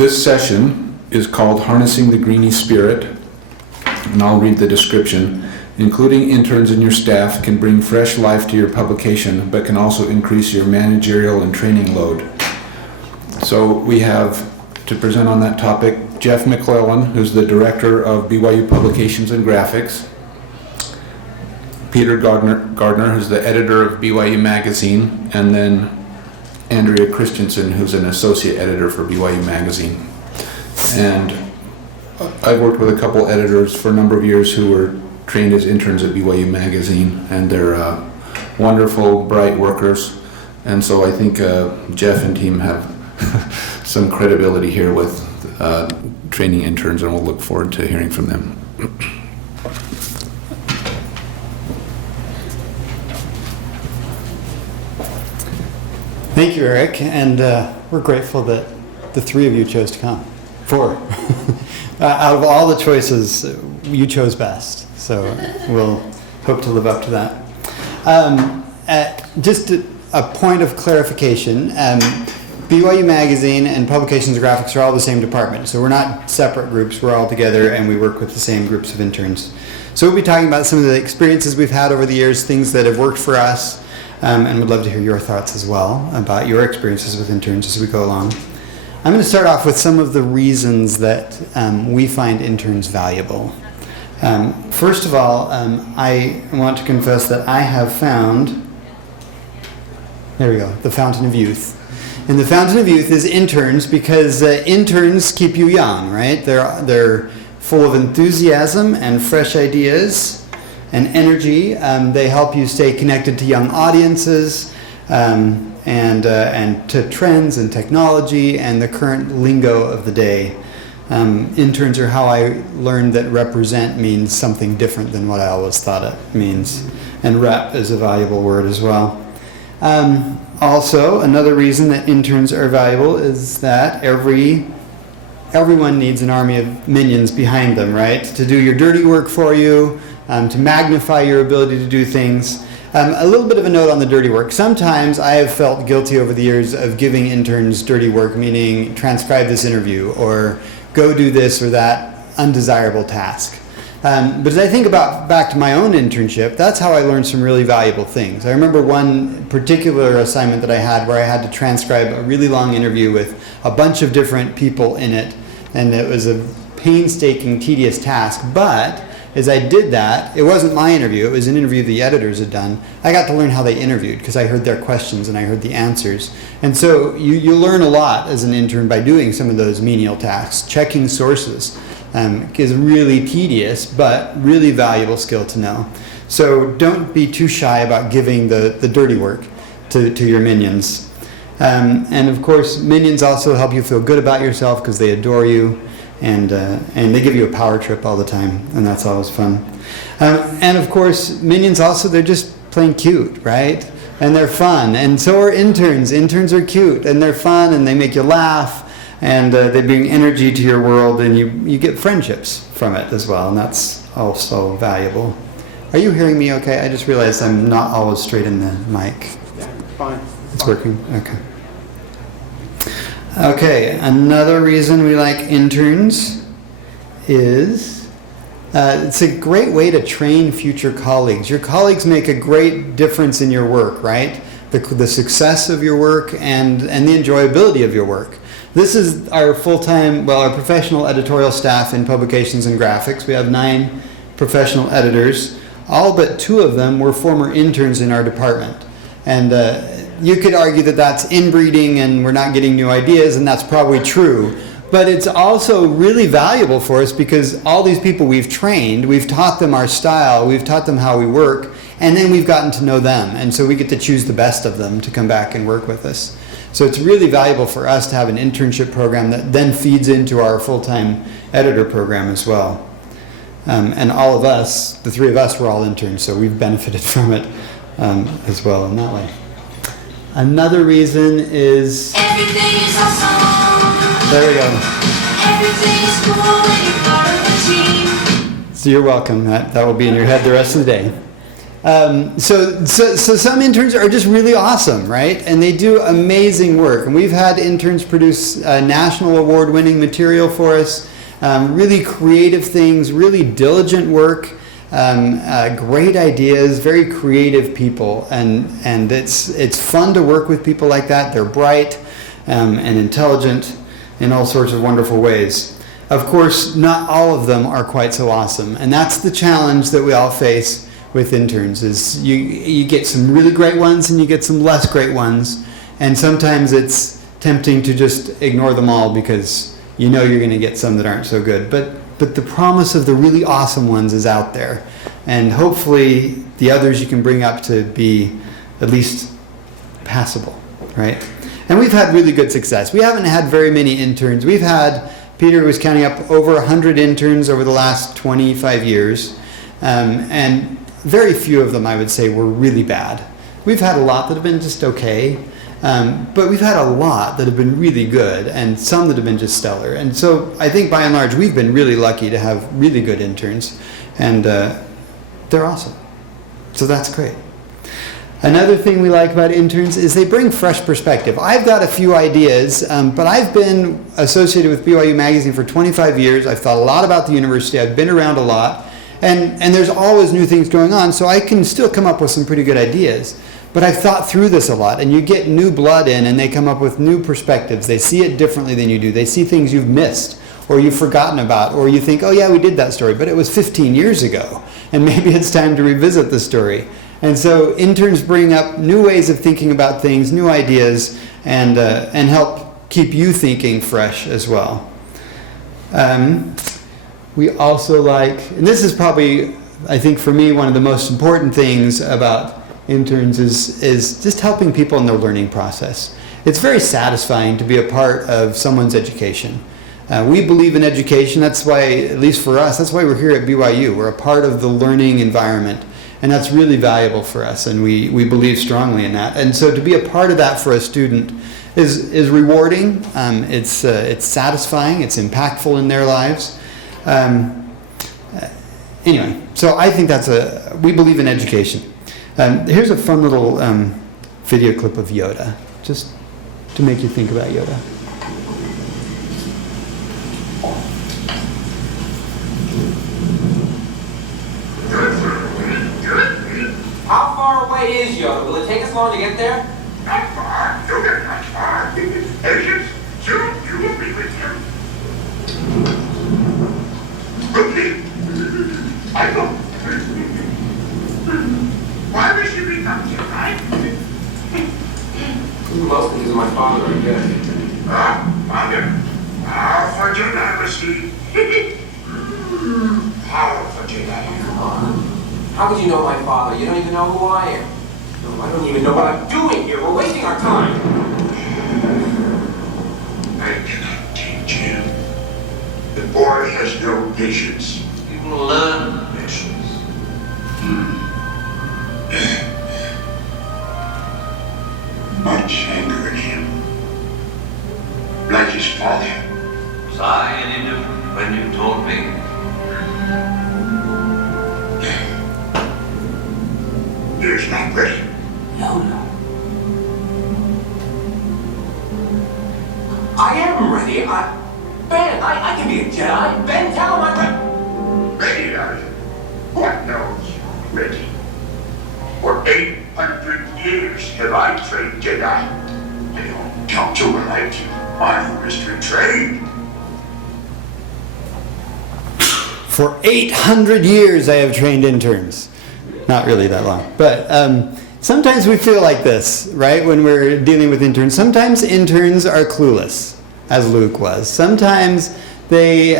This session is called Harnessing the Greenie Spirit, and I'll read the description. Including interns in your staff can bring fresh life to your publication, but can also increase your managerial and training load. So we have, to present on that topic, Jeff McClellan, who's the director of BYU Publications and Graphics, Peter Gardner, who's the editor of BYU Magazine, and then Andrea Christensen, who's an associate editor for BYU Magazine. And I've worked with a couple editors for a number of years who were trained as interns at BYU Magazine, and they're wonderful, bright workers. And so I think Jeff and team have some credibility here with training interns, and we'll look forward to hearing from them. Thank you, Eric, and we're grateful that the three of you chose to come. Four. Out of all the choices, you chose best, so we'll hope to live up to that. Just a point of clarification, BYU Magazine and Publications and Graphics are all the same department, so we're not separate groups, we're all together and we work with the same groups of interns. So we'll be talking about some of the experiences we've had over the years, things that have worked for us, and would love to hear your thoughts as well about your experiences with interns as we go along. I'm going to start off with some of the reasons that we find interns valuable. First of all, I want to confess that I have found, there we go, the Fountain of Youth. And the Fountain of Youth is interns because interns keep you young, right? They're full of enthusiasm and fresh ideas and energy. They help you stay connected to young audiences and to trends and technology and the current lingo of the day. Interns are how I learned that represent means something different than what I always thought it means. And rep is a valuable word as well. Also, another reason that interns are valuable is that everyone needs an army of minions behind them, right? To do your dirty work for you, to magnify your ability to do things. A little bit of a note on the dirty work. Sometimes I have felt guilty over the years of giving interns dirty work, meaning transcribe this interview or go do this or that undesirable task. But as I think back to my own internship, that's how I learned some really valuable things. I remember one particular assignment that I had where I had to transcribe a really long interview with a bunch of different people in it, and it was a painstaking, tedious task, but as I did that, it wasn't my interview, it was an interview the editors had done. I got to learn how they interviewed because I heard their questions and I heard the answers. And so you learn a lot as an intern by doing some of those menial tasks. Checking sources is really tedious, but really valuable skill to know. So don't be too shy about giving the dirty work to your minions. And of course, minions also help you feel good about yourself because they adore you. And they give you a power trip all the time, and that's always fun. And of course, minions also, they're just plain cute, right? And they're fun, and so are interns. Interns are cute, and they're fun, and they make you laugh, and they bring energy to your world, and you get friendships from it as well, and that's also valuable. Are you hearing me okay? I just realized I'm not always straight in the mic. Yeah, fine. It's working? Okay. Okay, another reason we like interns is it's a great way to train future colleagues. Your colleagues make a great difference in your work, right? The success of your work and the enjoyability of your work. This is our our professional editorial staff in Publications and Graphics. We have 9 professional editors. All but 2 of them were former interns in our department. And you could argue that that's inbreeding and we're not getting new ideas, and that's probably true. But it's also really valuable for us because all these people we've trained, we've taught them our style, we've taught them how we work, and then we've gotten to know them. And so we get to choose the best of them to come back and work with us. So it's really valuable for us to have an internship program that then feeds into our full-time editor program as well. And all of us, the 3 of us, were all interns, so we've benefited from it as well in that way. Another reason is... Everything is awesome. There we go. Everything is cool when you're part of the team. So you're welcome. That will be in your head the rest of the day. So some interns are just really awesome, right? And they do amazing work. And we've had interns produce national award-winning material for us, really creative things, really diligent work, great ideas, very creative people. And it's fun to work with people like that. They're bright and intelligent in all sorts of wonderful ways. Of course, not all of them are quite so awesome. And that's the challenge that we all face with interns, is you get some really great ones and you get some less great ones. And sometimes it's tempting to just ignore them all because you know you're going to get some that aren't so good. But the promise of the really awesome ones is out there. And hopefully the others you can bring up to be at least passable, right? And we've had really good success. We haven't had very many interns. We've had, Peter was counting up, over 100 interns over the last 25 years. And very few of them, I would say, were really bad. We've had a lot that have been just okay. But we've had a lot that have been really good and some that have been just stellar. And so I think by and large, we've been really lucky to have really good interns. And they're awesome. So that's great. Another thing we like about interns is they bring fresh perspective. I've got a few ideas, but I've been associated with BYU Magazine for 25 years. I've thought a lot about the university. I've been around a lot. And there's always new things going on, so I can still come up with some pretty good ideas. But I've thought through this a lot, and you get new blood in, and they come up with new perspectives. They see it differently than you do. They see things you've missed, or you've forgotten about, or you think, oh yeah, we did that story, but it was 15 years ago, and maybe it's time to revisit the story. And so interns bring up new ways of thinking about things, new ideas, and help keep you thinking fresh as well. We also like, and this is probably, I think for me, one of the most important things about interns is just helping people in their learning process. It's very satisfying to be a part of someone's education. We believe in education. That's why, at least for us, that's why we're here at BYU. We're a part of the learning environment. And that's really valuable for us, and we believe strongly in that. And so to be a part of that for a student is rewarding. It's satisfying. It's impactful in their lives. Anyway, so I think we believe in education. Here's a fun little video clip of Yoda, just to make you think about Yoda. How far away is Yoda? Will it take us long to get there? Not far. You'll get much far. Patience. Soon you will be with him. Quickly. I know. Why would you become here, right? Mostly because of my father, I guess. Father. Powerful Jedi, was he? Powerful Jedi. Come on. How could you know my father? You don't even know who I am. No, I don't even know what I'm doing here. We're wasting our time. I cannot teach him. The boy has no patience. He will learn patience. Much anger in him. Like his father. Was I any different when you told me? He's not ready. No. I am ready. Ben, I can be a Jedi. Ben, tell him I'm ready. Ready, are you? What knows you ready? For 800 years have I trained Jedi. They don't count to one like you. I'm mystery trained. For 800 years I have trained interns. Not really that long. But sometimes we feel like this, right, when we're dealing with interns. Sometimes interns are clueless, as Luke was. Sometimes they're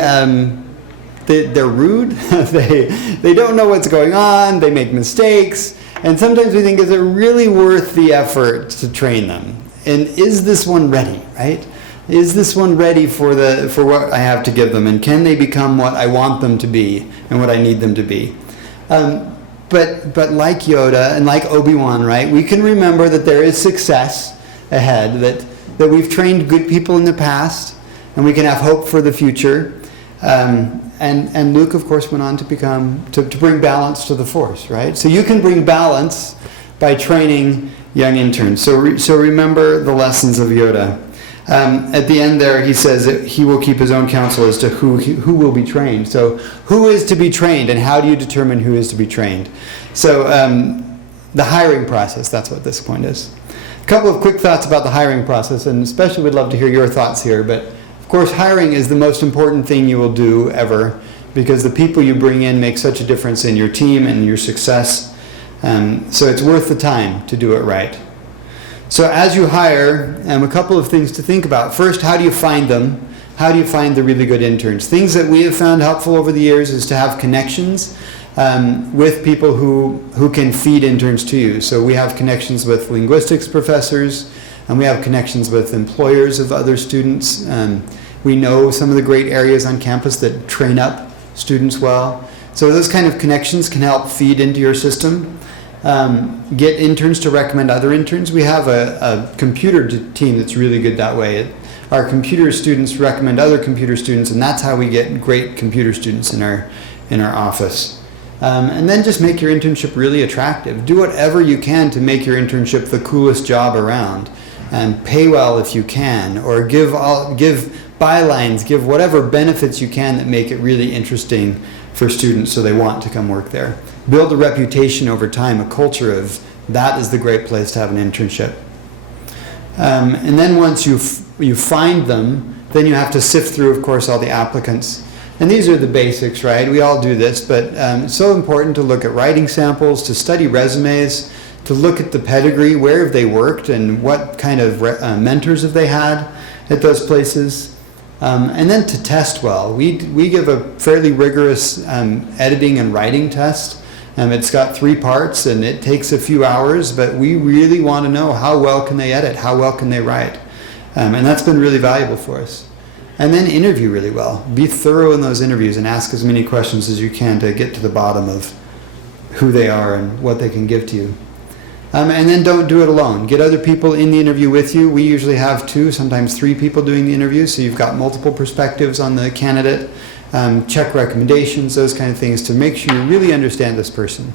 rude. they don't know what's going on. They make mistakes. And sometimes we think, is it really worth the effort to train them? And is this one ready, right? Is this one ready for what I have to give them? And can they become what I want them to be and what I need them to be? But like Yoda and like Obi-Wan, right, we can remember that there is success ahead, that we've trained good people in the past, and we can have hope for the future. And Luke, of course, went on to to bring balance to the force, right? So you can bring balance by training young interns. So remember the lessons of Yoda. At the end there, he says that he will keep his own counsel as to who will be trained. So who is to be trained, and how do you determine who is to be trained? So the hiring process, that's what this point is. A couple of quick thoughts about the hiring process, and especially would love to hear your thoughts here. But of course, hiring is the most important thing you will do ever, because the people you bring in make such a difference in your team and your success. So it's worth the time to do it right. So as you hire, a couple of things to think about. First, how do you find them? How do you find the really good interns? Things that we have found helpful over the years is to have connections with people who can feed interns to you. So we have connections with linguistics professors, and we have connections with employers of other students. We know some of the great areas on campus that train up students well. So those kind of connections can help feed into your system. Get interns to recommend other interns. We have a computer team that's really good that way. Our computer students recommend other computer students, and that's how we get great computer students in our office. And then just make your internship really attractive. Do whatever you can to make your internship the coolest job around, and pay well if you can, or give bylines, give whatever benefits you can that make it really interesting for students so they want to come work there. Build a reputation over time, a culture of that is the great place to have an internship. And then once you find them, then you have to sift through, of course, all the applicants. And these are the basics, right? We all do this, but it's so important to look at writing samples, to study resumes, to look at the pedigree, where have they worked, and what kind of mentors have they had at those places. And then to test well. We give a fairly rigorous editing and writing test. It's got 3 parts, and it takes a few hours, but we really want to know how well can they edit, how well can they write. And that's been really valuable for us. And then interview really well. Be thorough in those interviews and ask as many questions as you can to get to the bottom of who they are and what they can give to you. And then don't do it alone. Get other people in the interview with you. We usually have 2, sometimes 3 people doing the interview, so you've got multiple perspectives on the candidate. Check recommendations, those kind of things, to make sure you really understand this person.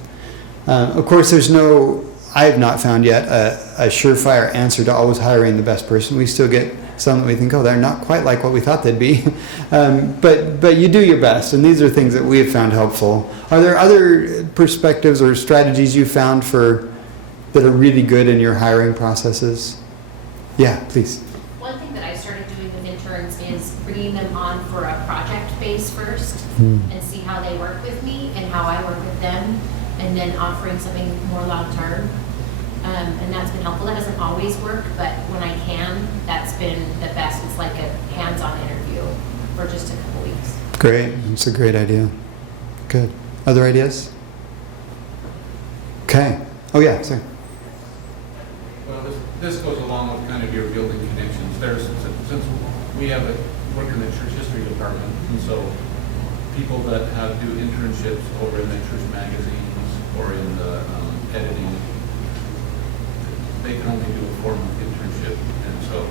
Of course, I have not found yet a surefire answer to always hiring the best person. We still get some that we think, oh, they're not quite like what we thought they'd be. But you do your best, and these are things that we have found helpful. Are there other perspectives or strategies you found that are really good in your hiring processes? Yeah, please. One thing that I started doing with interns is bringing them on for a project base first and see how they work with me and how I work with them, and then offering something more long term. And that's been helpful. That doesn't always work, but when I can, that's been the best. It's like a hands-on interview for just a couple weeks. Great. That's a great idea. Good. Other ideas? Okay. Oh, yeah, sorry. Well, this goes along with kind of your building connections. Since we work in the church history department, and so people that do internships over in the church magazines or in the editing, they can only do a 4-month internship, and so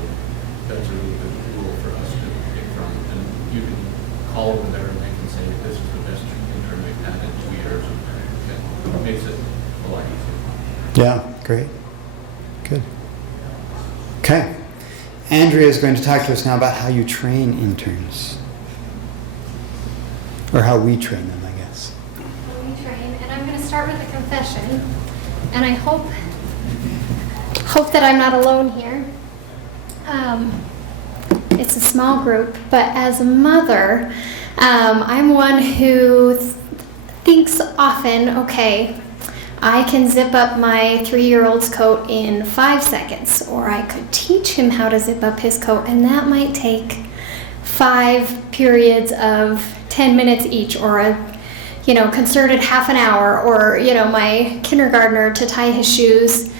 that's a really good rule for us to pick from. And you can call over there and they can say, this is the best intern we've had in 2 years. It makes it a lot easier. Yeah, great. Good. Okay. Andrea is going to talk to us now about how you train interns. Or how we train them, I guess. We train, and I'm going to start with a confession. And I hope that I'm not alone here. It's a small group, but as a mother, I'm one who thinks often, okay, I can zip up my 3-year-old's coat in 5 seconds, or I could teach him how to zip up his coat, and that might take 5 periods of 10 minutes each, or a concerted half an hour, or my kindergartner to tie his shoes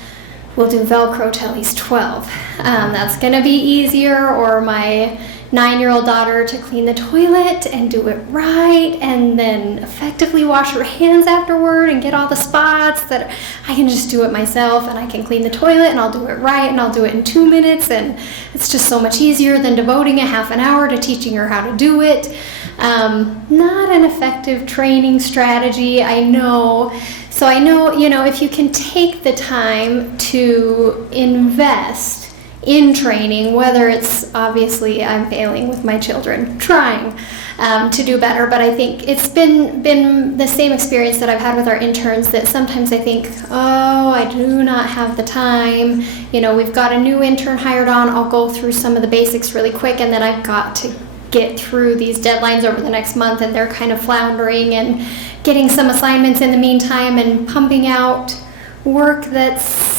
will do Velcro till he's 12. That's gonna be easier. Or my 9-year-old daughter to clean the toilet and do it right, and then effectively wash her hands afterward and get all the spots, that I can just do it myself, and I can clean the toilet and I'll do it right, and I'll do it in 2 minutes, and it's just so much easier than devoting a half an hour to teaching her how to do it. Not an effective training strategy, I know. So I know, if you can take the time to invest in training, whether it's obviously I'm failing with my children, trying to do better, but I think it's been the same experience that I've had with our interns, that sometimes I think, oh, I do not have the time. We've got a new intern hired on, I'll go through some of the basics really quick, and then I've got to get through these deadlines over the next month, and they're kind of floundering and getting some assignments in the meantime and pumping out work that's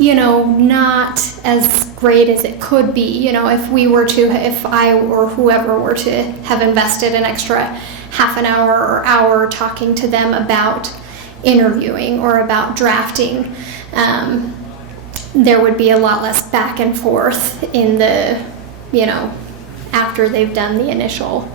not as great as it could be. If I or whoever were to have invested an extra half an hour or hour talking to them about interviewing or about drafting, there would be a lot less back and forth in the, after they've done the initial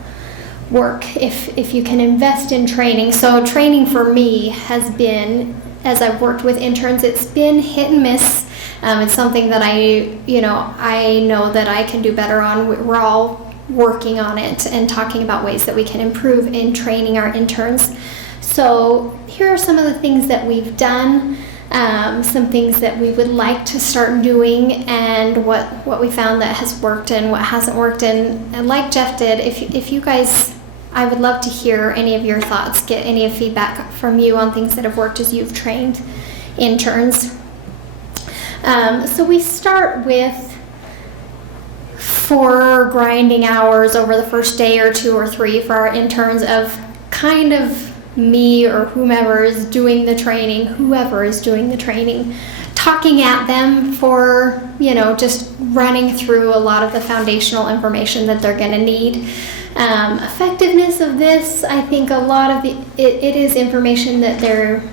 work, if you can invest in training. So training for me has been, as I've worked with interns, it's been hit and miss. It's something that I know that I can do better on. We're all working on it and talking about ways that we can improve in training our interns. So here are some of the things that we've done, some things that we would like to start doing, and what we found that has worked and what hasn't worked. And like Jeff did, if you guys, I would love to hear any of your thoughts, get any feedback from you on things that have worked as you've trained interns. So we start with 4 grinding hours over the first day or 2 or 3 for our interns of kind of me or whoever is doing the training, talking at them for, just running through a lot of the foundational information that they're going to need. Effectiveness of this, I think a lot of it is information that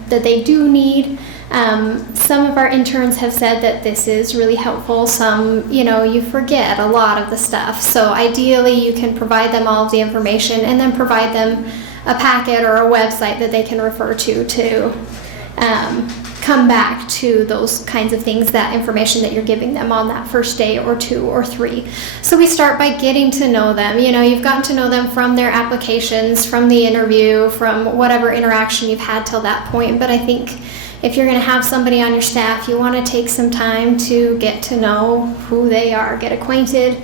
they do need. Some of our interns have said that this is really helpful. Some, you forget a lot of the stuff. So ideally you can provide them all of the information and then provide them a packet or a website that they can refer to come back to those kinds of things, that information that you're giving them on that first day or 2 or 3. So we start by getting to know them. You've gotten to know them from their applications, from the interview, from whatever interaction you've had till that point. But I think if you're going to have somebody on your staff, you want to take some time to get to know who they are, get acquainted,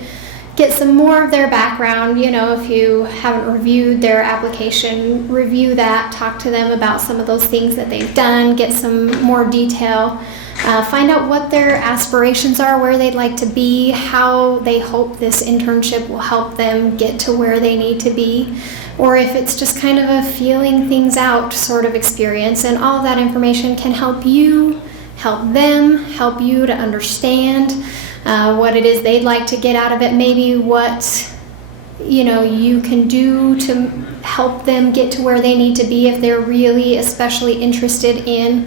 get some more of their background. If you haven't reviewed their application, review that, talk to them about some of those things that they've done, get some more detail, find out what their aspirations are, where they'd like to be, how they hope this internship will help them get to where they need to be, or if it's just kind of a feeling things out sort of experience. And all of that information can help you, help them, help you to understand what it is they'd like to get out of it, maybe what you can do to help them get to where they need to be. If they're really especially interested in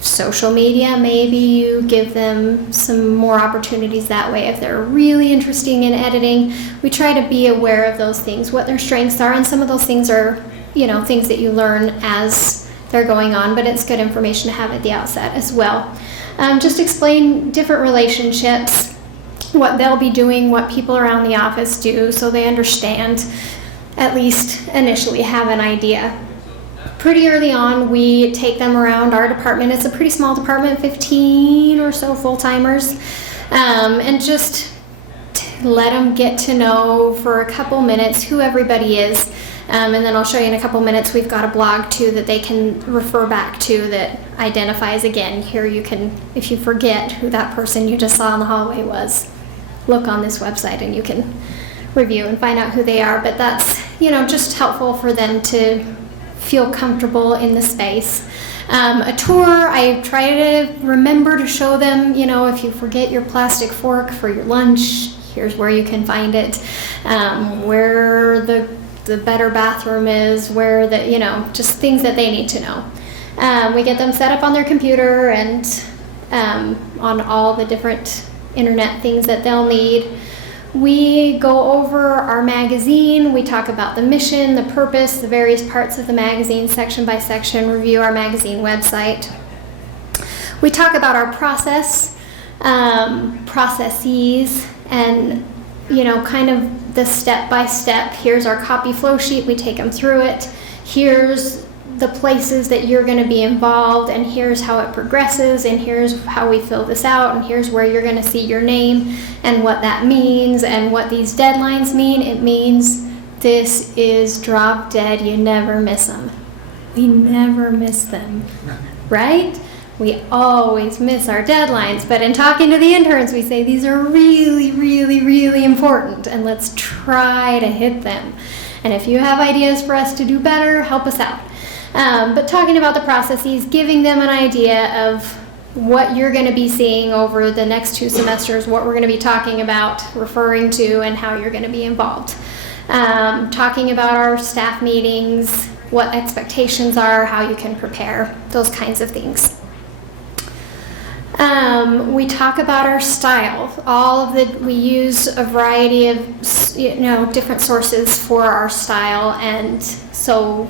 social media, maybe you give them some more opportunities that way. If they're really interested in editing, we try to be aware of those things, what their strengths are, and some of those things are things that you learn as they're going on, but it's good information to have at the outset as well. Just explain different relationships, what they'll be doing, what people around the office do, so they understand, at least initially have an idea. Pretty early on, we take them around our department. It's a pretty small department, 15 or so full-timers, and just let them get to know for a couple minutes who everybody is. And then I'll show you in a couple minutes, we've got a blog too that they can refer back to that identifies, again, here you can, if you forget who that person you just saw in the hallway was, look on this website and you can review and find out who they are. But that's, just helpful for them to feel comfortable in the space. A tour, I try to remember to show them, if you forget your plastic fork for your lunch, here's where you can find it, where the better bathroom is, where just things that they need to know. We get them set up on their computer and on all the different internet things that they'll need. We go over our magazine, we talk about the mission, the purpose, the various parts of the magazine, section by section, review our magazine website. We talk about our processes, and kind of the step-by-step. Here's our copy flow sheet. We take them through it. Here's the places that you're going to be involved, and here's how it progresses, and here's how we fill this out, and here's where you're going to see your name and what that means and what these deadlines mean. It means this is drop dead. You never miss them. We never miss them, right? We always miss our deadlines, but in talking to the interns, we say these are really, really, really important, and let's try to hit them. And if you have ideas for us to do better, help us out. But talking about the processes, giving them an idea of what you're going to be seeing over the next 2 semesters, what we're going to be talking about, referring to, and how you're going to be involved. Talking about our staff meetings, what expectations are, how you can prepare, those kinds of things. We talk about our style. We use a variety of, different sources for our style, and so,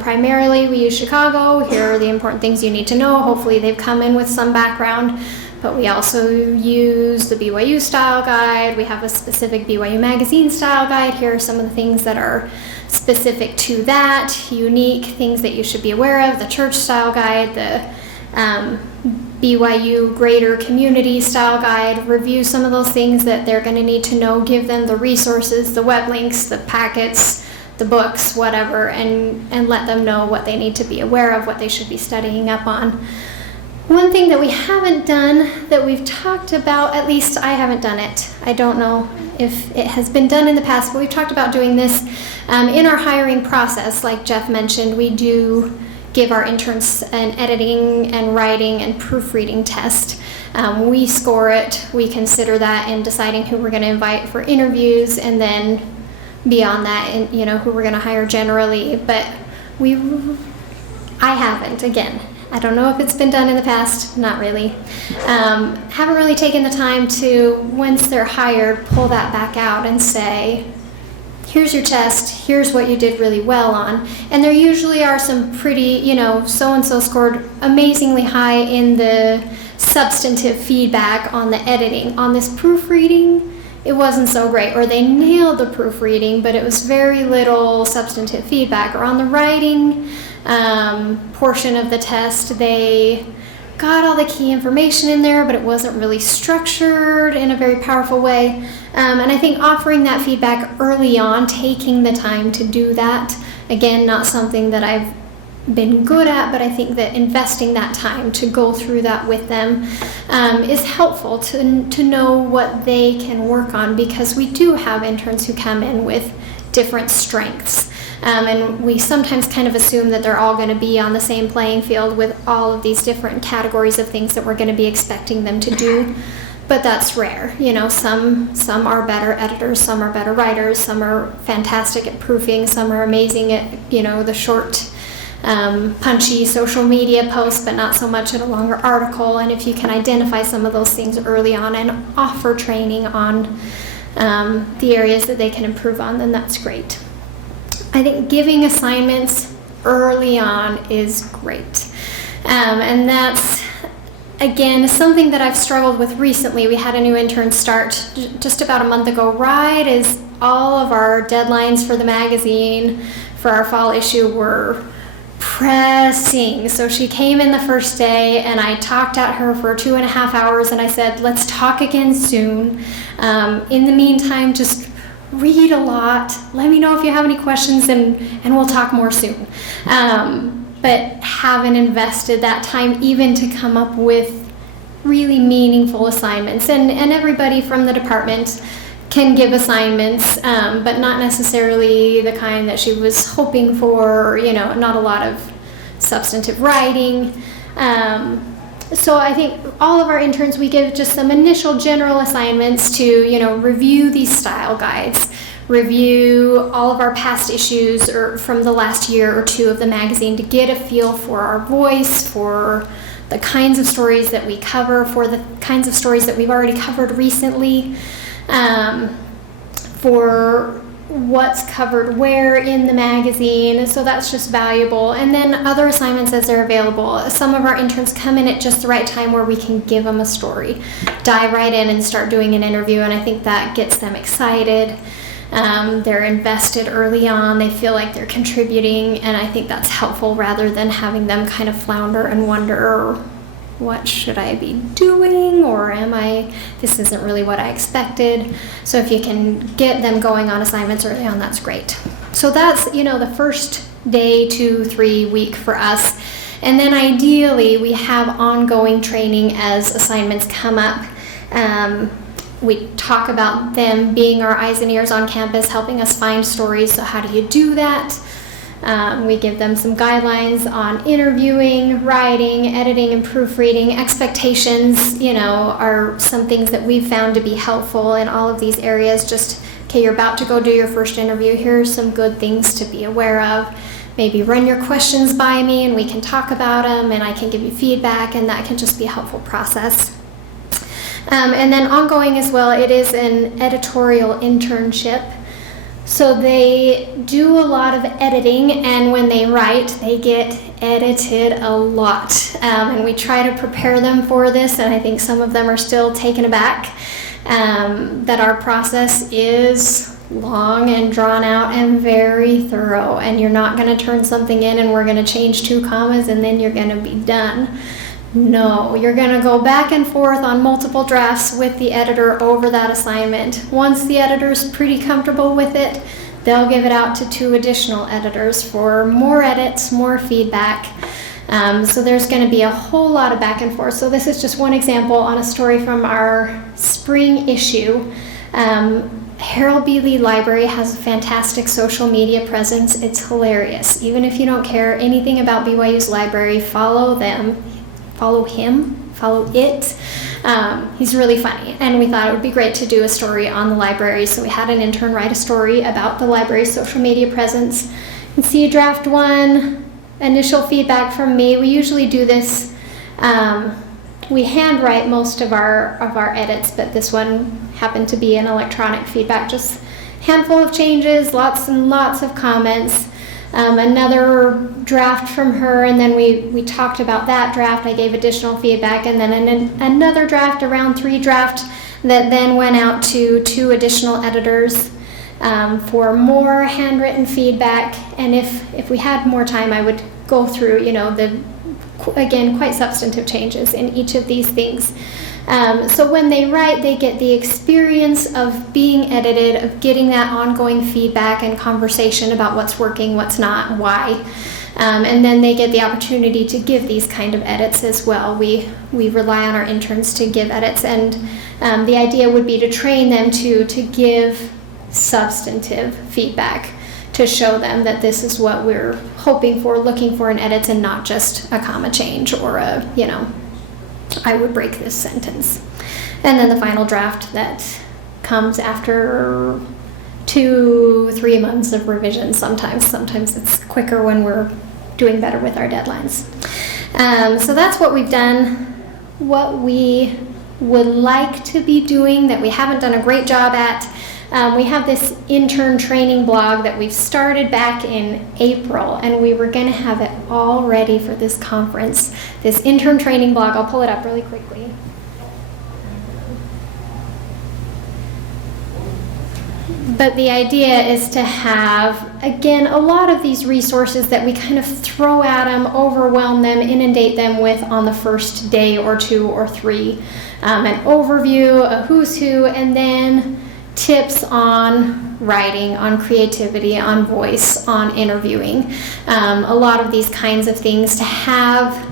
primarily we use Chicago. Here are the important things you need to know. Hopefully they've come in with some background, but we also use the BYU style guide. We have a specific BYU magazine style guide. Here are some of the things that are specific to that, unique things that you should be aware of. The church style guide, the BYU greater community style guide, review some of those things that they're going to need to know, give them the resources, the web links, the packets, the books, whatever, and let them know what they need to be aware of, what they should be studying up on. One thing that we haven't done that we've talked about, at least I haven't done it, I don't know if it has been done in the past, but we've talked about doing this in our hiring process. Like Jeff mentioned, we do give our interns an editing and writing and proofreading test. We score it, we consider that in deciding who we're going to invite for interviews, and then beyond that, who we're going to hire generally. But I haven't, again. I don't know if it's been done in the past, not really. Haven't really taken the time to, once they're hired, pull that back out and say, here's your test, here's what you did really well on. And there usually are some pretty, so-and-so scored amazingly high in the substantive feedback on the editing. On this proofreading, it wasn't so great, or they nailed the proofreading, but it was very little substantive feedback. Or on the writing portion of the test, they got all the key information in there, but it wasn't really structured in a very powerful way. And I think offering that feedback early on, taking the time to do that, again, not something that I've been good at, but I think that investing that time to go through that with them is helpful to know what they can work on, because we do have interns who come in with different strengths. And we sometimes kind of assume that they're all going to be on the same playing field with all of these different categories of things that we're going to be expecting them to do. But that's rare. Some are better editors, some are better writers, some are fantastic at proofing, some are amazing at, the short, punchy social media posts, but not so much at a longer article. And if you can identify some of those things early on and offer training on the areas that they can improve on, then that's great. I think giving assignments early on is great. And that's, again, something that I've struggled with recently. We had a new intern start just about a month ago, right as all of our deadlines for the magazine for our fall issue were pressing. So she came in the first day, and I talked at her for 2.5 hours, and I said, let's talk again soon. In the meantime, just read a lot. Let me know if you have any questions, and we'll talk more soon. But haven't invested that time even to come up with really meaningful assignments. And everybody from the department can give assignments, but not necessarily the kind that she was hoping for, not a lot of substantive writing. So I think all of our interns, we give just some initial general assignments to, review these style guides, review all of our past issues or from the last year or two of the magazine to get a feel for our voice, for the kinds of stories that we cover, for the kinds of stories that we've already covered recently, for what's covered where in the magazine. So that's just valuable. And then other assignments as they're available. Some of our interns come in at just the right time where we can give them a story, dive right in and start doing an interview, and I think that gets them excited. They're invested early on. They feel like they're contributing, and I think that's helpful rather than having them kind of flounder and wonder, what should I be doing, or this isn't really what I expected. So if you can get them going on assignments early on, that's great. So that's, the first day, 2-3 week for us. And then ideally we have ongoing training as assignments come up. We talk about them being our eyes and ears on campus, helping us find stories. So how do you do that? We give them some guidelines on interviewing, writing, editing, and proofreading. Expectations, are some things that we've found to be helpful in all of these areas. Just, okay, you're about to go do your first interview. Here's some good things to be aware of. Maybe run your questions by me and we can talk about them and I can give you feedback, and that can just be a helpful process. And then ongoing as well, it is an editorial internship. So they do a lot of editing, and when they write, they get edited a lot. And we try to prepare them for this, and I think some of them are still taken aback that our process is long and drawn out and very thorough, and you're not going to turn something in and we're going to change 2 commas and then you're going to be done. No, you're going to go back and forth on multiple drafts with the editor over that assignment. Once the editor's pretty comfortable with it, they'll give it out to 2 additional editors for more edits, more feedback. So there's going to be a whole lot of back and forth. So this is just one example on a story from our spring issue. Harold B. Lee Library has a fantastic social media presence. It's hilarious. Even if you don't care anything about BYU's library, follow them. Follow him, follow it. He's really funny, and we thought it would be great to do a story on the library, so we had an intern write a story about the library's social media presence. You can see draft 1, initial feedback from me. We usually do this, we handwrite most of our edits, but this one happened to be an electronic feedback, just a handful of changes, lots and lots of comments. Another draft from her, and then we talked about that draft. I gave additional feedback, and then another draft, around 3 draft, that then went out to 2 additional editors for more handwritten feedback. And if we had more time, I would go through, again, quite substantive changes in each of these things. So when they write, they get the experience of being edited, of getting that ongoing feedback and conversation about what's working, what's not, why. And then they get the opportunity to give these kind of edits as well. We rely on our interns to give edits, and the idea would be to train them to give substantive feedback, to show them that this is what we're hoping for, looking for in edits, and not just a comma change or I would break this sentence. And then the final draft that comes after 2-3 months of revision. Sometimes it's quicker when we're doing better with our deadlines. So that's what we've done. What we would like to be doing that we haven't done a great job at, we have this intern training blog that we've started back in April, and we were going to have it all ready for this conference. This intern training blog, I'll pull it up really quickly. But the idea is to have, again, a lot of these resources that we kind of throw at them, overwhelm them, inundate them with on the first day or 2 or 3. An overview, a who's who, and then tips on writing, on creativity, on voice, on interviewing. A lot of these kinds of things, to have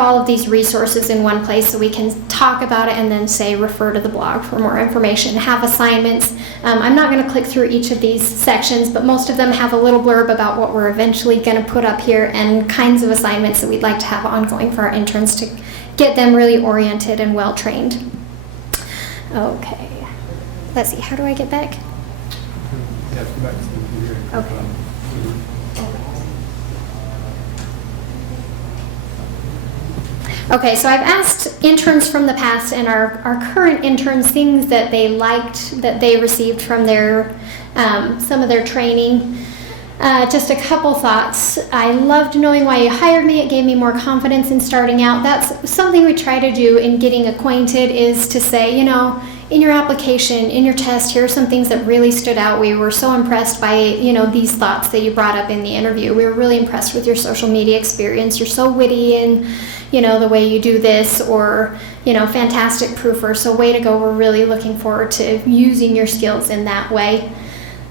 all of these resources in one place so we can talk about it and then say refer to the blog for more information. Have assignments. I'm not going to click through each of these sections, but most of them have a little blurb about what we're eventually going to put up here and kinds of assignments that we'd like to have ongoing for our interns to get them really oriented and well trained. Okay. Let's see, how do I get back? Okay. Okay, so I've asked interns from the past and our current interns things that they liked, that they received from their some of their training. Just a couple thoughts. I loved knowing why you hired me. It gave me more confidence in starting out. That's something we try to do in getting acquainted, is to say, in your application, in your test, here are some things that really stood out. We were so impressed by, these thoughts that you brought up in the interview. We were really impressed with your social media experience. You're so witty in, the way you do this, or, fantastic proofer. So way to go. We're really looking forward to using your skills in that way.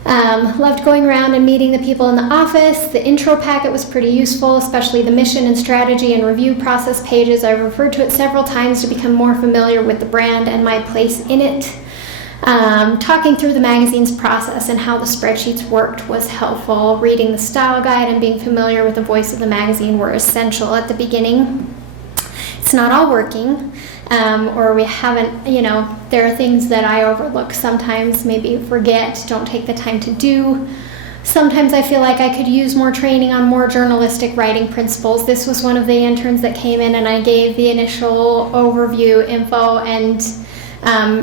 Loved going around and meeting the people in the office. The intro packet was pretty useful, especially the mission and strategy and review process pages. I referred to it several times to become more familiar with the brand and my place in it. Talking through the magazine's process and how the spreadsheets worked was helpful. Reading the style guide and being familiar with the voice of the magazine were essential at the beginning. It's not all working. Or we haven't, there are things that I overlook sometimes, maybe forget, don't take the time to do. Sometimes I feel like I could use more training on more journalistic writing principles. This was one of the interns that came in and I gave the initial overview info, and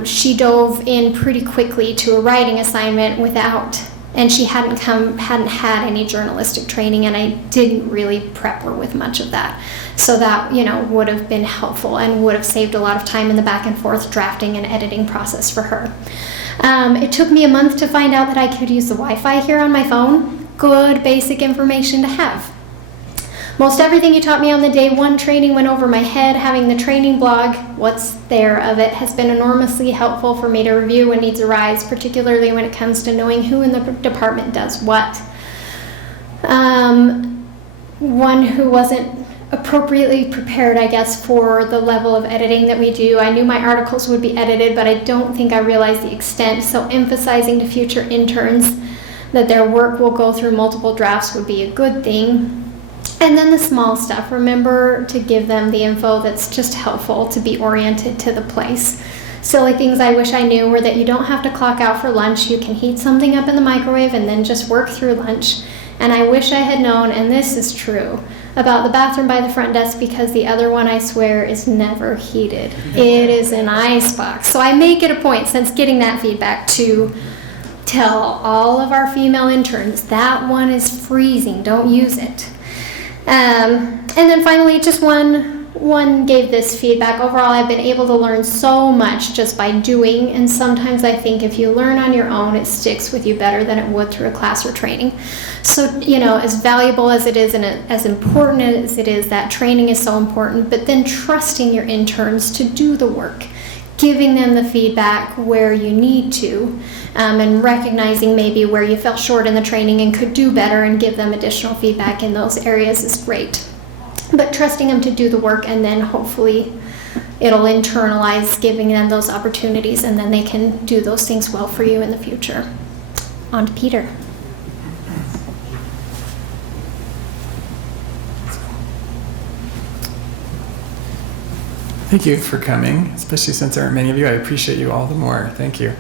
she dove in pretty quickly to a writing assignment and she hadn't had any journalistic training, and I didn't really prep her with much of that. So that, would have been helpful and would have saved a lot of time in the back and forth drafting and editing process for her. It took me a month to find out that I could use the Wi-Fi here on my phone. Good basic information to have. Most everything you taught me on the day one training went over my head. Having the training blog, what's there of it, has been enormously helpful for me to review when needs arise, particularly when it comes to knowing who in the department does what. One who wasn't appropriately prepared, I guess, for the level of editing that we do. I knew my articles would be edited, but I don't think I realized the extent, so emphasizing to future interns that their work will go through multiple drafts would be a good thing. And then the small stuff, remember to give them the info that's just helpful to be oriented to the place. Silly things I wish I knew were that you don't have to clock out for lunch. You can heat something up in the microwave and then just work through lunch. And I wish I had known, and this is true, about the bathroom by the front desk, because the other one, I swear, is never heated. It is an icebox. So I make it a point, since getting that feedback, to tell all of our female interns that one is freezing, don't use it. And then finally, just one gave this feedback. Overall, I've been able to learn so much just by doing, and sometimes I think if you learn on your own, it sticks with you better than it would through a class or training. So, as valuable as it is and as important as it is, that training is so important, but then trusting your interns to do the work, giving them the feedback where you need to, and recognizing maybe where you fell short in the training and could do better, and give them additional feedback in those areas is great. But trusting them to do the work, and then hopefully it'll internalize giving them those opportunities, and then they can do those things well for you in the future. On to Peter. Thank you for coming, especially since there aren't many of you. I appreciate you all the more. Thank you.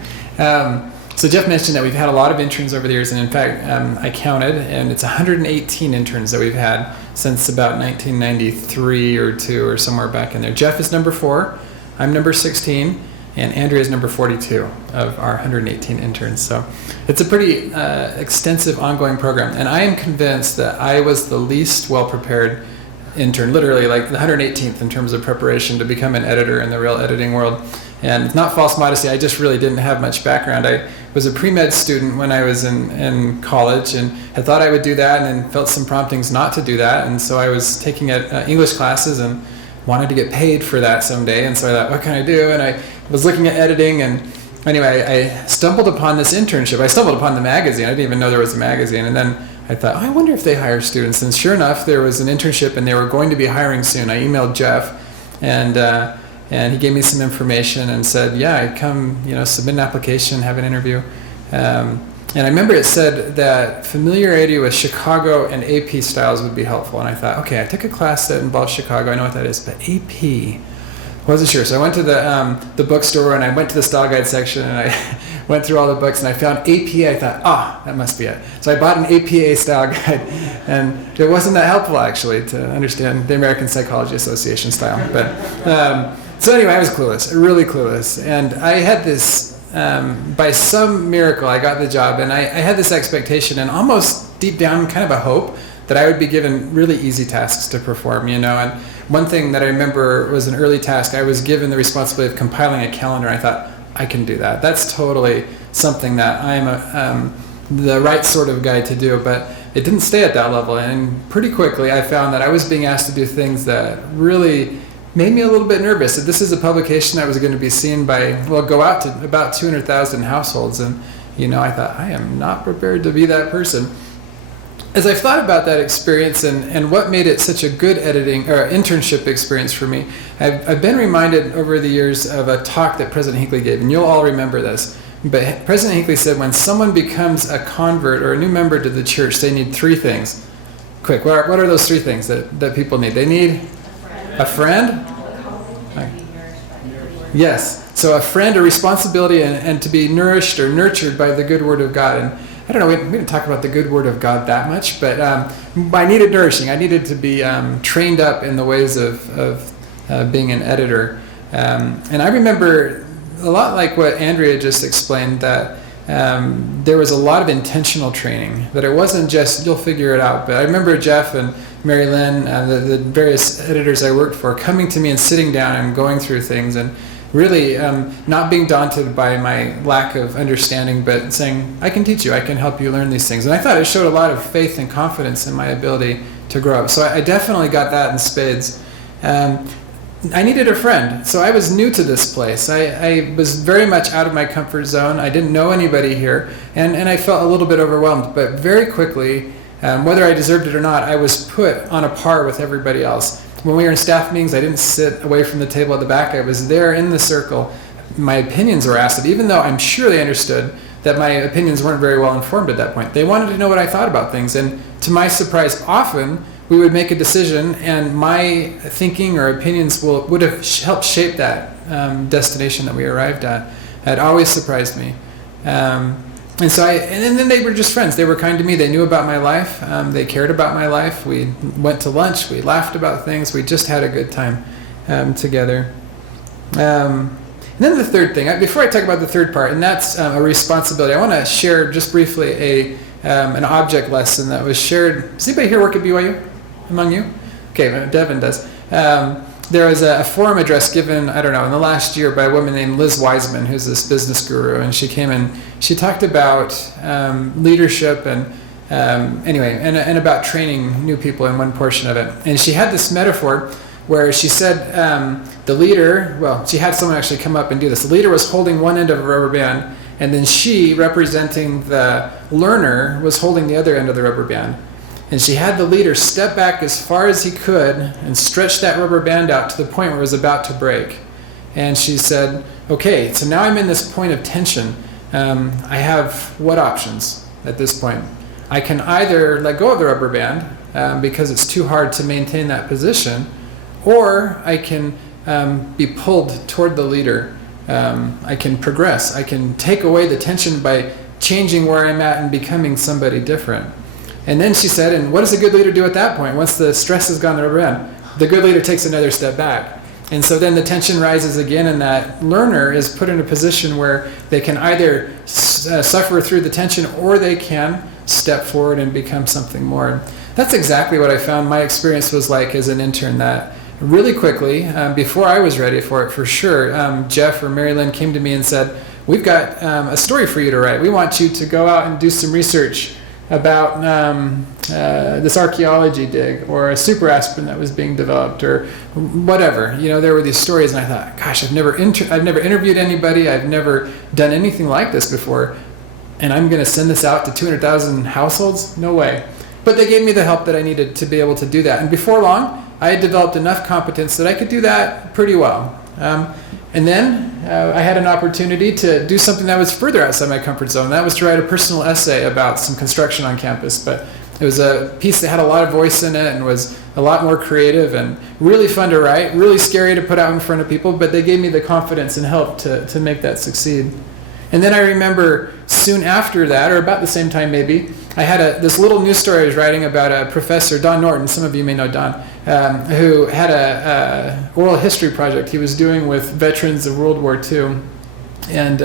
So Jeff mentioned that we've had a lot of interns over the years, and in fact, I counted, and it's 118 interns that we've had since about 1993 or 2 or somewhere back in there. Jeff is number 4, I'm number 16, and Andrea is number 42 of our 118 interns. So it's a pretty extensive ongoing program, and I am convinced that I was the least well-prepared intern, literally like the 118th in terms of preparation to become an editor in the real editing world. And it's not false modesty, I just really didn't have much background. I was a pre-med student when I was in college, and had thought I would do that, and then felt some promptings not to do that. And so I was taking English classes and wanted to get paid for that someday. And so I thought, what can I do? And I was looking at editing, and anyway, I stumbled upon this internship. I stumbled upon the magazine. I didn't even know there was a magazine. And then I thought, I wonder if they hire students. And sure enough, there was an internship, and they were going to be hiring soon. I emailed Jeff, and he gave me some information and said, yeah, I'd come, submit an application, have an interview. And I remember it said that familiarity with Chicago and AP styles would be helpful. And I thought, okay, I took a class that involves Chicago, I know what that is, but AP, wasn't sure. So I went to the bookstore, and I went to the style guide section, and I went through all the books, and I found APA. I thought, that must be it. So I bought an APA style guide, and it wasn't that helpful, actually, to understand the American Psychology Association style. But so anyway, I was clueless, really clueless. And I had this, by some miracle, I got the job, and I had this expectation and almost deep down kind of a hope that I would be given really easy tasks to perform, And one thing that I remember was an early task. I was given the responsibility of compiling a calendar. I thought, I can do that. That's totally something that I'm the right sort of guy to do. But it didn't stay at that level. And pretty quickly I found that I was being asked to do things that really made me a little bit nervous. That this is a publication that was going to be seen by, go out to about 200,000 households. And, I thought, I am not prepared to be that person. As I've thought about that experience and what made it such a good editing or internship experience for me, I've been reminded over the years of a talk that President Hinckley gave, and you'll all remember this. But President Hinckley said when someone becomes a convert or a new member to the church, they need 3 things. Quick, what are those 3 things that people need? They need a friend? Yes. So a friend, a responsibility, and to be nourished or nurtured by the good word of God. And I don't know, we didn't talk about the good word of God that much, but I needed nourishing. I needed to be trained up in the ways of being an editor. And I remember a lot like what Andrea just explained, that there was a lot of intentional training, that it wasn't just, you'll figure it out. But I remember Jeff and Mary Lynn, the various editors I worked for, coming to me and sitting down and going through things and really not being daunted by my lack of understanding, but saying, I can teach you, I can help you learn these things. And I thought it showed a lot of faith and confidence in my ability to grow up. So I definitely got that in spades. I needed a friend. So I was new to this place. I was very much out of my comfort zone. I didn't know anybody here, and I felt a little bit overwhelmed. But very quickly, whether I deserved it or not, I was put on a par with everybody else. When we were in staff meetings, I didn't sit away from the table at the back. I was there in the circle. My opinions were asked, even though I'm sure they understood that my opinions weren't very well informed at that point. They wanted to know what I thought about things. And to my surprise, often we would make a decision and my thinking or opinions would have helped shape that destination that we arrived at. It always surprised me. And then they were just friends. They were kind to me. They knew about my life. They cared about my life. We went to lunch. We laughed about things. We just had a good time together. And then the third thing, before I talk about the third part, and that's a responsibility, I want to share just briefly an object lesson that was shared. Does anybody here work at BYU among you? Okay, Devin does. There was a forum address given, I don't know, in the last year by a woman named Liz Wiseman, who's this business guru, and she came and she talked about leadership and about training new people in one portion of it. And she had this metaphor where she said the leader, she had someone actually come up and do this. The leader was holding one end of a rubber band, and then she, representing the learner, was holding the other end of the rubber band. And she had the leader step back as far as he could and stretch that rubber band out to the point where it was about to break. And she said, okay, so now I'm in this point of tension. I have what options at this point? I can either let go of the rubber band because it's too hard to maintain that position, or I can be pulled toward the leader. I can progress. I can take away the tension by changing where I'm at and becoming somebody different. And then she said, and what does a good leader do at that point? Once the stress has gone the rubber band, the good leader takes another step back. And so then the tension rises again, and that learner is put in a position where they can either suffer through the tension, or they can step forward and become something more. That's exactly what I found my experience was like as an intern, that really quickly, before I was ready for it for sure, Jeff or Mary Lynn came to me and said, we've got a story for you to write. We want you to go out and do some research about this archaeology dig, or a super aspirin that was being developed, or whatever. There were these stories, and I thought, gosh, I've never interviewed anybody. I've never done anything like this before, and I'm going to send this out to 200,000 households? No way. But they gave me the help that I needed to be able to do that. And before long, I had developed enough competence that I could do that pretty well. And then I had an opportunity to do something that was further outside my comfort zone. That was to write a personal essay about some construction on campus. But it was a piece that had a lot of voice in it and was a lot more creative and really fun to write, really scary to put out in front of people, but they gave me the confidence and help to make that succeed. And then I remember soon after that, or about the same time maybe, I had this little news story I was writing about a professor, Don Norton, some of you may know Don, who had a oral history project he was doing with veterans of World War II. And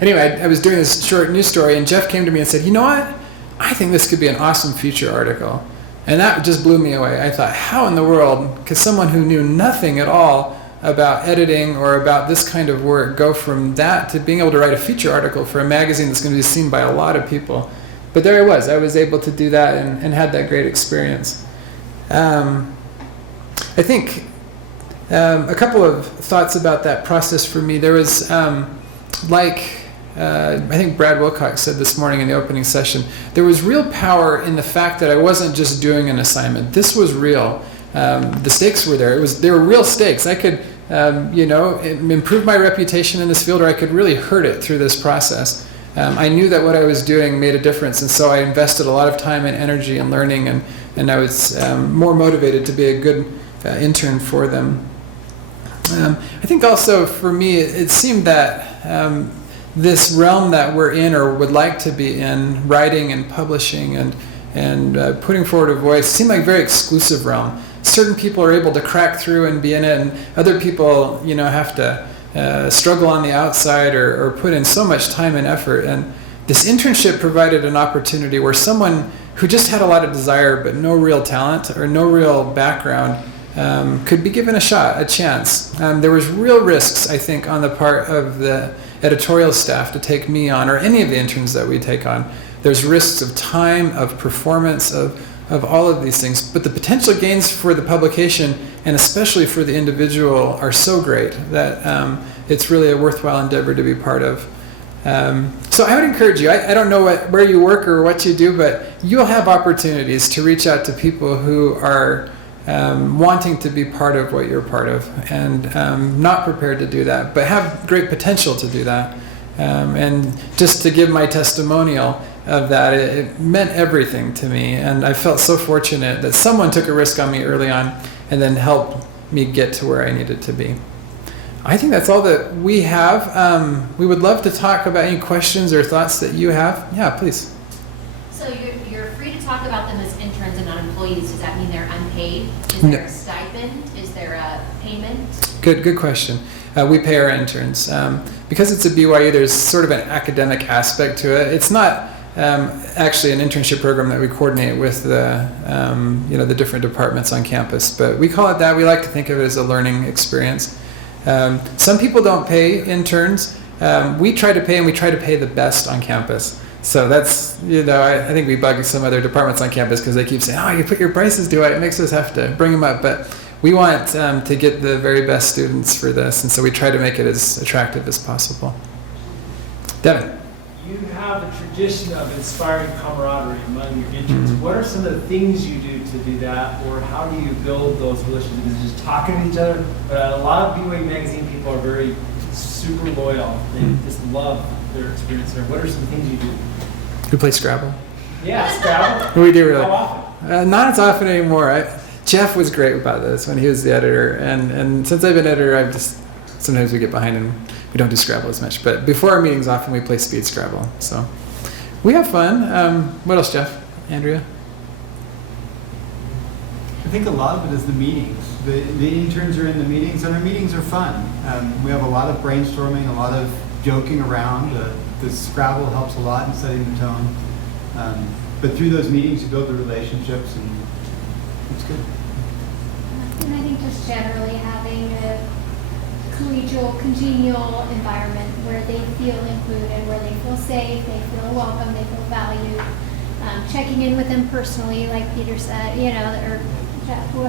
anyway, I was doing this short news story, and Jeff came to me and said, you know what? I think this could be an awesome feature article. And that just blew me away. I thought, how in the world could someone who knew nothing at all about editing or about this kind of work go from that to being able to write a feature article for a magazine that's going to be seen by a lot of people. But there I was able to do that and had that great experience. I think a couple of thoughts about that process for me. There was, I think Brad Wilcox said this morning in the opening session, there was real power in the fact that I wasn't just doing an assignment. This was real. The stakes were there. They were real stakes. I could, improve my reputation in this field, or I could really hurt it through this process. I knew that what I was doing made a difference, and so I invested a lot of time and energy in learning, and I was more motivated to be a good intern for them. I think also for me, it seemed that this realm that we're in or would like to be in, writing and publishing and putting forward a voice, seemed like a very exclusive realm. Certain people are able to crack through and be in it, and other people, have to struggle on the outside or put in so much time and effort. And this internship provided an opportunity where someone who just had a lot of desire but no real talent or no real background could be given a chance. There was real risks, I think, on the part of the editorial staff to take me on, or any of the interns that we take on. There's risks of time, of performance, of all of these things. But the potential gains for the publication, and especially for the individual, are so great that it's really a worthwhile endeavor to be part of. So I would encourage you, I don't know where you work or what you do, but you'll have opportunities to reach out to people who are wanting to be part of what you're part of, and not prepared to do that, but have great potential to do that. And just to give my testimonial of that, it meant everything to me, and I felt so fortunate that someone took a risk on me early on and then helped me get to where I needed to be. I think that's all that we have. We would love to talk about any questions or thoughts that you have. Yeah, please. So you're free to talk about them as interns and not employees. Does that mean they're unpaid? Is there a stipend? Is there a payment? Good question. We pay our interns. Because it's a BYU, there's sort of an academic aspect to it. It's not actually an internship program that we coordinate with the different departments on campus, but we call it that. We like to think of it as a learning experience. Some people don't pay interns. We try to pay, and we try to pay the best on campus. So that's, I think we bug some other departments on campus because they keep saying, oh, you put your prices due. It makes us have to bring them up. But we want to get the very best students for this, and so we try to make it as attractive as possible. Devin. You have a tradition of inspiring camaraderie among your interns. What are some of the things you do to do that, or how do you build those relationships? Is it just talking to each other? A lot of BYU Magazine people are very super loyal. They just love their experience there. What are some things you do? We play Scrabble. Yeah, Scrabble. We do really. How often? Not as often anymore. Jeff was great about this when he was the editor, and since I've been editor, sometimes we get behind and we don't do Scrabble as much. But before our meetings, often we play speed Scrabble. So we have fun. What else, Jeff? Andrea? I think a lot of it is the meetings. The interns are in the meetings, and our meetings are fun. We have a lot of brainstorming, a lot of joking around. The Scrabble helps a lot in setting the tone. But through those meetings, you build the relationships, and it's good. And I think just generally having a collegial, congenial environment where they feel included, where they feel safe, they feel welcome, they feel valued. Checking in with them personally, like Peter said, or Jeff, we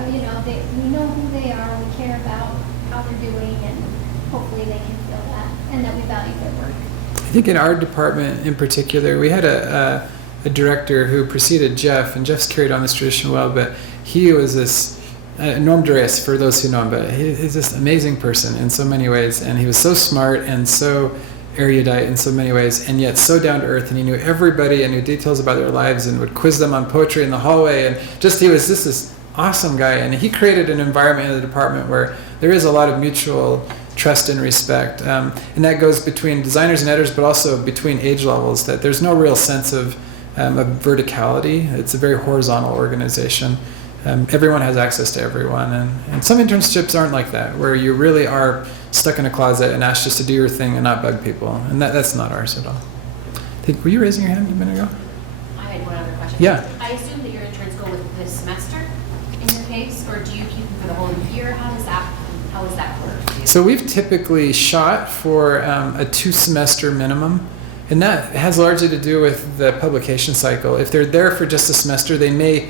know who they are, we care about how they're doing, and hopefully they can feel that, and that we value their work. I think in our department in particular, we had a director who preceded Jeff, and Jeff's carried on this tradition well, but he was this Norm Dreas, for those who know him, but he's this amazing person in so many ways, and he was so smart and so erudite in so many ways, and yet so down to earth, and he knew everybody and knew details about their lives and would quiz them on poetry in the hallway, and he was just this awesome guy, and he created an environment in the department where there is a lot of mutual trust and respect, and that goes between designers and editors, but also between age levels, that there's no real sense of verticality. It's a very horizontal organization. Everyone has access to everyone, and some internships aren't like that, where you really are stuck in a closet and asked just to do your thing and not bug people, and that's not ours at all. Were you raising your hand a minute ago? I had one other question. Yeah. I assume that your interns go with this semester in your case, or do you keep them for the whole year? How does that work? So we've typically shot for a 2-semester minimum, and that has largely to do with the publication cycle. If they're there for just a semester, they may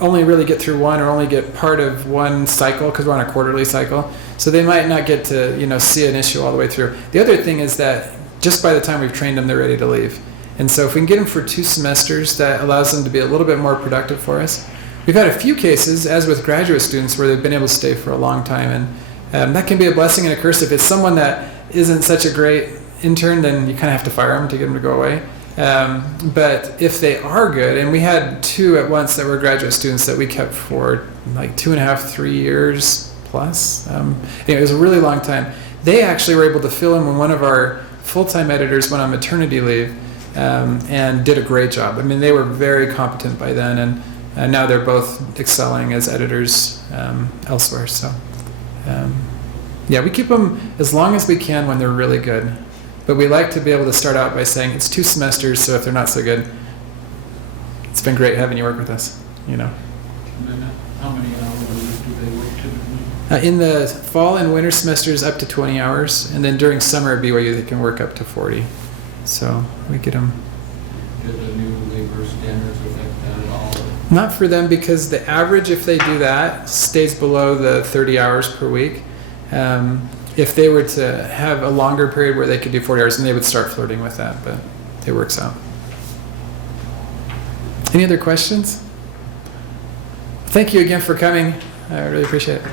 only really get through one or only get part of one cycle because we're on a quarterly cycle. So they might not get to see an issue all the way through. The other thing is that just by the time we've trained them, they're ready to leave. And so if we can get them for 2 semesters, that allows them to be a little bit more productive for us. We've had a few cases, as with graduate students, where they've been able to stay for a long time, and that can be a blessing and a curse. If it's someone that isn't such a great intern, then you kind of have to fire them to get them to go away. But if they are good, and we had 2 at once that were graduate students that we kept for like 2.5, 3 years plus. It was a really long time. They actually were able to fill in when one of our full-time editors went on maternity leave, and did a great job. I mean, they were very competent by then, and now they're both excelling as editors elsewhere. So, yeah, we keep them as long as we can when they're really good. But we like to be able to start out by saying it's 2 semesters, so if they're not so good, it's been great having you work with us, And then how many hours do they work typically? In the fall and winter semesters, up to 20 hours, and then during summer at BYU, they can work up to 40. So we get them. Do the new labor standards affect that at all? Not for them, because the average, if they do that, stays below the 30 hours per week. If they were to have a longer period where they could do 40 hours, then they would start flirting with that, but it works out. Any other questions? Thank you again for coming. I really appreciate it.